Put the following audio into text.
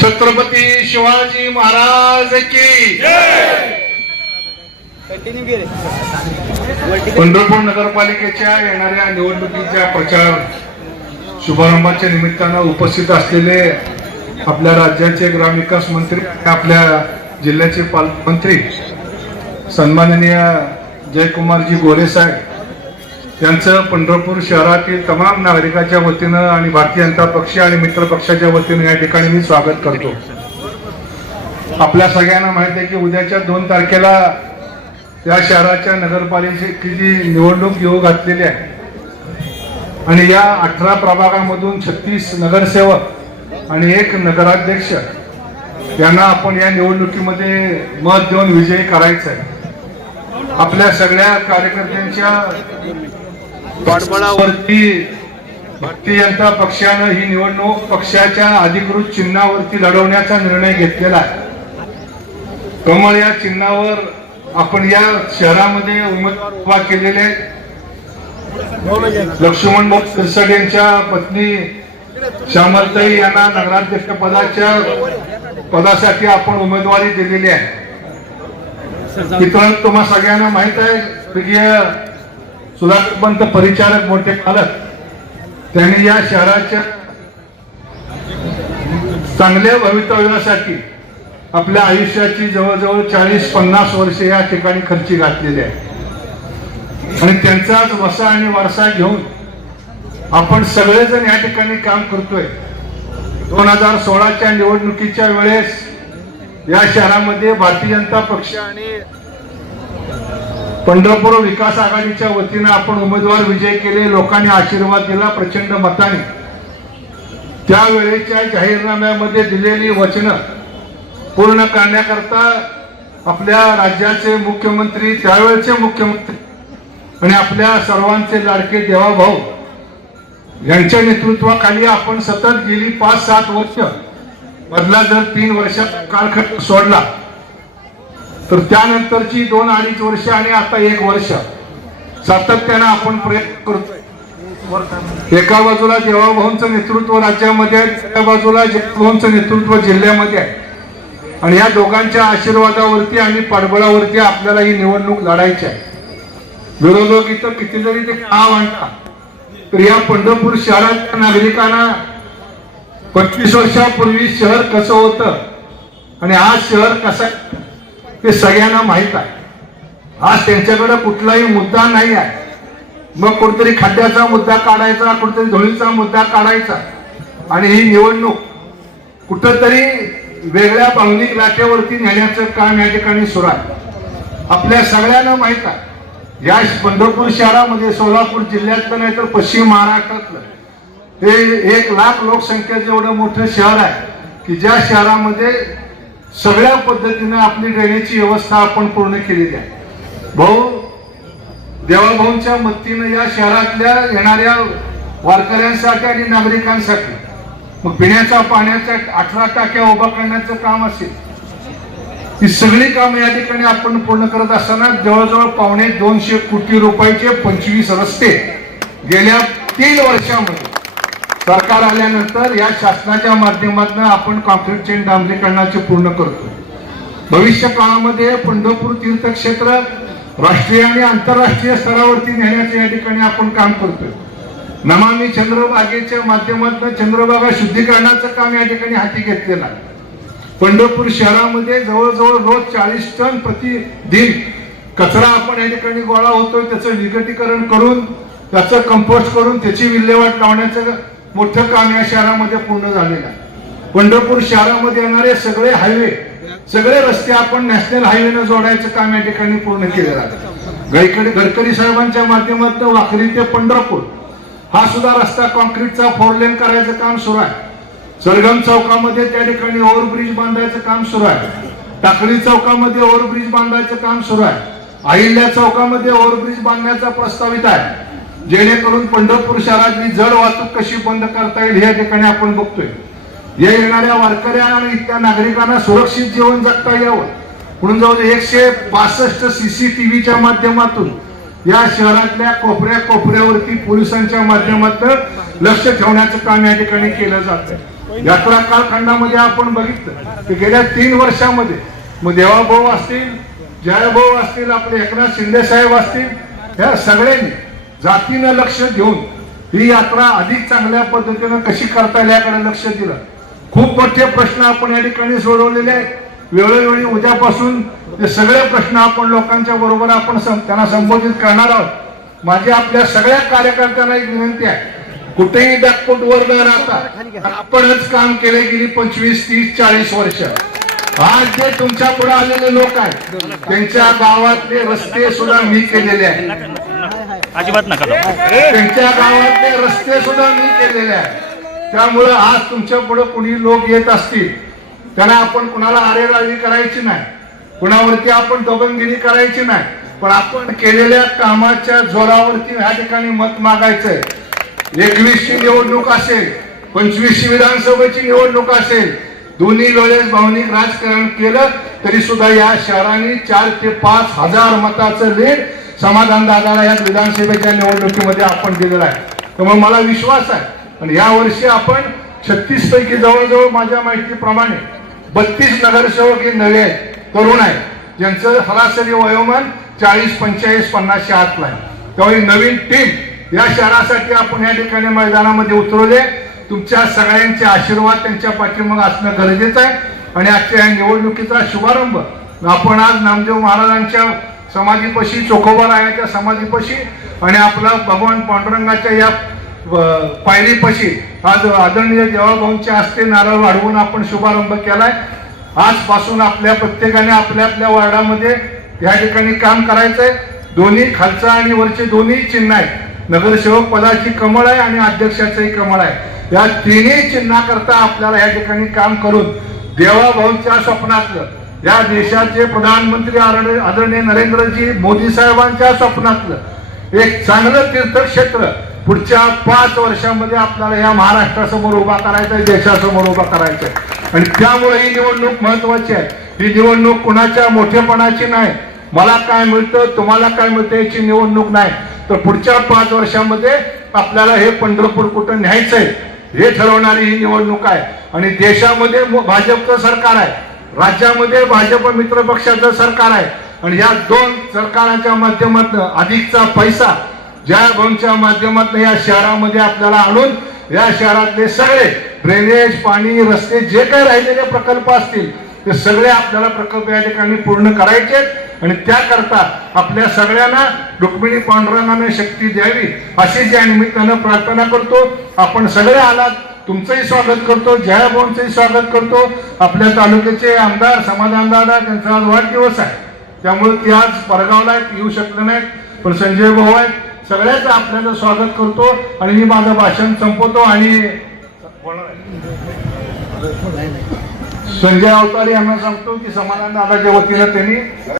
छत्रपती शिवाजी महाराज की पंढरपूर नगरपालिकेच्या येणाऱ्या निवडणुकीच्या प्रचार शुभारंभाच्या निमित्तानं उपस्थित असलेले आपल्या राज्याचे ग्रामविकास मंत्री आपल्या जिल्ह्याचे पालकमंत्री सन्माननीय जयकुमारजी गोरे यांचं पंढरपूर शहरातील तमाम नागरिकांच्या वतीनं आणि भारतीय जनता पक्ष आणि मित्र पक्षाच्या वतीनं या ठिकाणी मी स्वागत करतो आपल्या सगळ्यांना माहित आहे की उद्याच्या दोन तारखेला या शहराच्या नगरपालिकेची निवडणूक येऊ घातलेली आहे आणि या अठरा प्रभागामधून छत्तीस नगरसेवक आणि एक नगराध्यक्ष यांना आपण या निवडणुकीमध्ये मत देऊन विजयी करायचं आहे आपल्या सगळ्या कार्यकर्त्यांच्या पाठबळावरती भारतीय जनता पक्षानं ही निवडणूक पक्षाच्या अधिकृत चिन्हावरती लढवण्याचा निर्णय घेतलेला आहे कमळ या चिन्हावर आपण या शहरामध्ये उमेदवार केलेले लक्ष्मण सरसड यांच्या पत्नी श्यामलताई यांना नगराध्यक्ष पदाच्या पदासाठी आपण उमेदवारी दिलेली आहे मित्रांनो तुम्हाला सगळ्यांना माहित आहे की पंत परिचारक मोठे पालक त्यांनी या शहराच्या चांगल्या भवितव्यासाठी आपल्या आयुष्याची जवळजवळ चाळीस पन्नास वर्षे या ठिकाणी खर्ची घातलेली आहे आणि त्यांचाच वसा आणि वारसा घेऊन आपण सगळेजण या ठिकाणी काम करतोय दोन हजार सोळाच्या निवडणुकीच्या वेळेस या शहरामध्ये भारतीय जनता पक्ष आणि पंढरपूर विकास आघाडीच्या वतीनं आपण उमेदवार विजय केले लोकांनी आशीर्वाद दिला प्रचंड मताने त्यावेळेच्या जाहीरनाम्यामध्ये दिलेली वचनं पूर्ण करण्याकरता आपल्या राज्याचे मुख्यमंत्री त्यावेळचे मुख्यमंत्री आणि आपल्या सर्वांचे लाडके देवाभाऊ यांच्या नेतृत्वाखाली आपण सतत गेली पाच सात वर्ष मधला जर तीन वर्षात कालखंड सोडला तर त्यानंतरची दोन अडीच वर्ष आणि आता एक वर्ष सातत्यानं आपण प्रयत्न करतोय एका बाजूला देवाभाऊंचं नेतृत्व राज्यामध्ये आहे त्या बाजूला जगभाऊंच नेतृत्व जिल्ह्यामध्ये आहे आणि या दोघांच्या आशीर्वादावरती आणि पाठबळावरती आपल्याला ही निवडणूक लढायची आहे विरोधक इथं कितीतरी ते का म्हणता तर या पंढरपूर शहरातल्या नागरिकांना पंचवीस वर्षापूर्वी शहर कसं होतं आणि आज शहर कसं ते सगळ्यांना माहीत आहे आज त्यांच्याकडे कुठलाही मुद्दा नाही आहे मग कोणतरी खड्ड्याचा मुद्दा काढायचा कुठतरी धुळीचा मुद्दा काढायचा आणि ही निवडणूक कुठंतरी वेगळ्या भावनिक लाटेवरती नेण्याचं काम या ठिकाणी सुरू आहे आपल्या सगळ्यांना माहीत आहे या पंढरपूर शहरामध्ये सोलापूर जिल्ह्यातलं नाही तर पश्चिम महाराष्ट्रातलं हे एक लाख लोकसंख्येचं एवढं मोठं शहर आहे की ज्या शहरामध्ये सगळ्या पद्धतीने आपली ड्रेनेजची व्यवस्था आपण पूर्ण केलेली आहे भाऊ देवाभाऊंच्या मदतीनं या शहरातल्या येणाऱ्या वारकऱ्यांसाठी आणि नागरिकांसाठी मग पिण्याच्या पाण्याच्या अठरा टाक्या उभा करण्याचं काम असेल ही सगळी काम या ठिकाणी आपण पूर्ण करत असताना जवळजवळ पावणे दोनशे कोटी रुपयाचे पंचवीस रस्ते गेल्या तीन वर्षामध्ये सरकार आल्यानंतर या शासनाच्या माध्यमातून आपण कॉन्क्रीट चेन डांबरीकरणाचे पूर्ण करतो भविष्य काळामध्ये पंढरपूर तीर्थक्षेत्र राष्ट्रीय आणि आंतरराष्ट्रीय स्तरावरती नेण्याचे या ठिकाणी आपण काम करतोय नमामी चंद्रबागेच्या माध्यमातून चंद्रबागा शुद्धीकरणाचं काम या ठिकाणी हाती घेतलेलं आहे पंढरपूर शहरामध्ये जवळजवळ रोज चाळीस टन प्रतिदिन कचरा आपण या ठिकाणी गोळा होतोय त्याचं विघटीकरण करून त्याचं कंपोस्ट करून त्याची विल्हेवाट लावण्याचं मोठं काम या शहरामध्ये पूर्ण झालेलं आहे पंढरपूर शहरामध्ये येणारे सगळे हायवे सगळे रस्ते आपण नॅशनल न जोडायचं काम या ठिकाणी पूर्ण केलं आहे गडकरी गडकरी साहेबांच्या माध्यमातून वाखरी ते पंढरपूर हा सुद्धा रस्ता कॉन्क्रीटचा फोर लेन करायचं काम सुरू आहे सरगम चौकामध्ये त्या ठिकाणी ओव्हरब्रिज बांधायचं काम सुरू आहे टाकळी चौकामध्ये ओव्हरब्रिज बांधायचं काम सुरू आहे अहिल्या चौकामध्ये ओव्हरब्रिज बांधण्याचा प्रस्तावित आहे जेणेकरून पंढरपूर शहरातली जड वाहतूक कशी बंद करता येईल या ठिकाणी आपण बघतोय या येणाऱ्या वारकऱ्या आणि इथल्या नागरिकांना सुरक्षित जीवन जगता यावं म्हणून जवळ एकशे पासष्ट सीसीटीव्हीच्या माध्यमातून या शहरातल्या कोपऱ्या कोपऱ्यावरती पोलिसांच्या माध्यमातून लक्ष ठेवण्याचं काम या ठिकाणी केलं जात यात्रा कालखंडामध्ये आपण बघितलं की गेल्या तीन वर्षामध्ये मग देवाभाऊ असतील जयाभाऊ असतील आपले एकनाथ शिंदे साहेब असतील या सगळ्यांनी जातीनं लक्ष देऊन ही यात्रा अधिक चांगल्या पद्धतीनं कशी करता येईल याकडे लक्ष दिलं खूप मोठे प्रश्न आपण या ठिकाणी सोडवलेले आहेत वेळोवेळी उद्यापासून हे सगळे प्रश्न आपण लोकांच्या बरोबर आपण त्यांना संबोधित करणार आहोत माझी आपल्या सगळ्या कार्यकर्त्यांना एक विनंती आहे कुठेही दाखपोट वर न राहता आपणच काम केले गेली पंचवीस तीस चाळीस वर्ष आज जे तुमच्या पुढे आलेले लोक आहेत त्यांच्या गावातले रस्ते सुद्धा मी केलेले आहेत अजिबात नका त्यांच्या गावातले रस्ते सुद्धा मी त्यामुळं आज तुमच्या पुढे कुणी लोक येत असतील त्यांना आपण कुणाला करायची नाही कुणावरती आपण करायची नाही पण आपण केलेल्या कामाच्या जोरावरती ह्या ठिकाणी मत मागायचंय एकवीसची निवडणूक असेल पंचवीसशी विधानसभेची निवडणूक असेल दोन्ही वेळेस भावनिक राजकारण केलं तरी सुद्धा या शहराने चार ते पाच हजार मताचं लेट समाधान दादाला या विधानसभेच्या निवडणुकीमध्ये आपण दिलेला आहे त्यामुळे मला विश्वास आहे आणि या वर्षी आपण छत्तीस पैकी जवळजवळ माझ्या माहितीप्रमाणे बत्तीस नगरसेवक हे नवे आहेत तरुण आहेत ज्यांचं सरासरी वयोमान चाळीस पंचेचाळीस पन्नासशे आतला आहे त्यामुळे नवीन टीम या शहरासाठी आपण या ठिकाणी मैदानामध्ये उतरवले तुमच्या सगळ्यांचे आशीर्वाद त्यांच्या पाठीमाग असणं गरजेचं आहे आणि आजच्या या निवडणुकीचा शुभारंभ आपण आज नामदेव महाराजांच्या समाधीपशी चोखोबा रायाच्या समाधीपाशी आणि आपला भगवान पांडुरंगाच्या या पायरीपशी आज आदरणीय देवाभाऊंच्या हस्ते नारळ वाढवून आपण शुभारंभ केलाय आजपासून आपल्या प्रत्येकाने आपल्या आपल्या वार्डामध्ये या ठिकाणी काम करायचंय दोन्ही खालचा आणि वरचे दोन्ही चिन्ह आहेत नगरसेवक पदाची कमळ आहे आणि अध्यक्षाचंही कमळ आहे या तिन्ही चिन्हाकरता आपल्याला या ठिकाणी काम करून देवाभाऊंच्या स्वप्नातलं या देशाचे प्रधानमंत्री आदरणीय नरेंद्रजी मोदी साहेबांच्या स्वप्नातलं एक चांगलं तीर्थक्षेत्र पुढच्या पाच वर्षामध्ये आपल्याला या महाराष्ट्रासमोर उभा करायचा आहे देशासमोर उभा करायचंय आहे आणि त्यामुळे ही निवडणूक महत्वाची आहे ही निवडणूक कुणाच्या मोठेपणाची नाही मला काय मिळतं तुम्हाला काय मिळतं याची निवडणूक नाही तर पुढच्या पाच वर्षामध्ये आपल्याला हे पंढरपूर कुठं न्यायचं आहे हे ठरवणारी ही निवडणूक आहे आणि देशामध्ये भाजपचं सरकार आहे राज्यामध्ये भाजप मित्र पक्षाचं सरकार आहे आणि या दोन सरकारांच्या माध्यमातून अधिकचा पैसा ज्या बंगच्या माध्यमातून या शहरामध्ये आपल्याला आणून या शहरातले सगळे ड्रेनेज पाणी रस्ते जे काही राहिलेले प्रकल्प असतील ते सगळे आपल्याला प्रकल्प या ठिकाणी पूर्ण करायचे आणि त्याकरता आपल्या सगळ्यांना रुक्मिणी पांडुरंगाने शक्ती द्यावी अशीच या निमित्तानं प्रार्थना करतो आपण सगळे आलात तुमचंही स्वागत करतो जयाभाऊंचंही स्वागत करतो आपल्या तालुक्याचे आमदार समाधान दादा त्यांचा आज वाढदिवस आहे त्यामुळे ते आज परगावला आहेत येऊ शकले नाहीत पण संजय भाऊ आहेत सगळ्याच आपल्याला स्वागत करतो आणि मी माझं भाषण संपवतो आणि संजय अवतारी यांना सांगतो की समाधान दादाच्या वतीनं त्यांनी